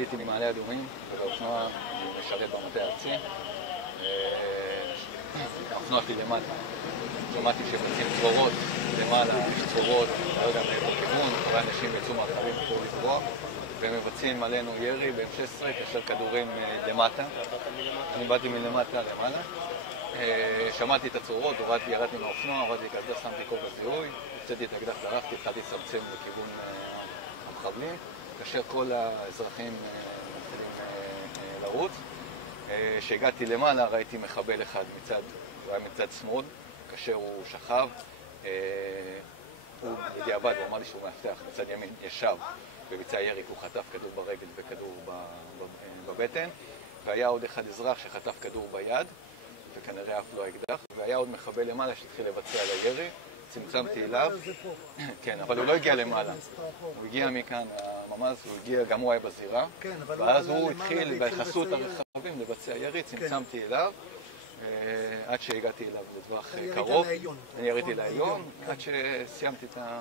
עליתי ממעלה אדומים, ובאופנוע משרת במטה הארצי. האופנוע שלי למטה. שמעתי שמוצאים צרורות למעלה, צרורות, לא יודע מאיפה כיוון, הרבה אנשים יצאו מהרכבים כדי לברוח, והם מבצעים עלינו ירי ב-M16 כאשר כדורים למטה. אני באתי מלמטה למעלה. שמעתי את הצרורות, ירדתי מהאופנוע, הורדתי קסדה, שמתי כובע זיהוי, הוצאתי את האקדח, דרכתי, התחלתי לצמצם לכיוון המחבלים, כאשר כל האזרחים מתחילים לרוץ. כשהגעתי למעלה ראיתי מחבל אחד הוא היה מצד שמאל, כאשר הוא שכב, הוא בדיעבד, הוא אמר לי שהוא מאבטח, מצד ימין ישב וביצע ירי, הוא חטף כדור ברגל וכדור בבטן, והיה עוד אחד אזרח שחטף כדור ביד, וכנראה אף לא אקדח, והיה עוד מחבל למעלה שהתחיל לבצע על הירי, צמצמתי אליו, כן, אבל הוא לא הגיע למעלה, הוא הגיע מכאן, הממ"ז, הוא הגיע, גם הוא היה בזירה, ואז הוא התחיל בחסות הרכבים לבצע ירי, צמצמתי אליו, עד שהגעתי אליו לטווח קרוב, אני יריתי לעליון, עד שסיימתי את ה...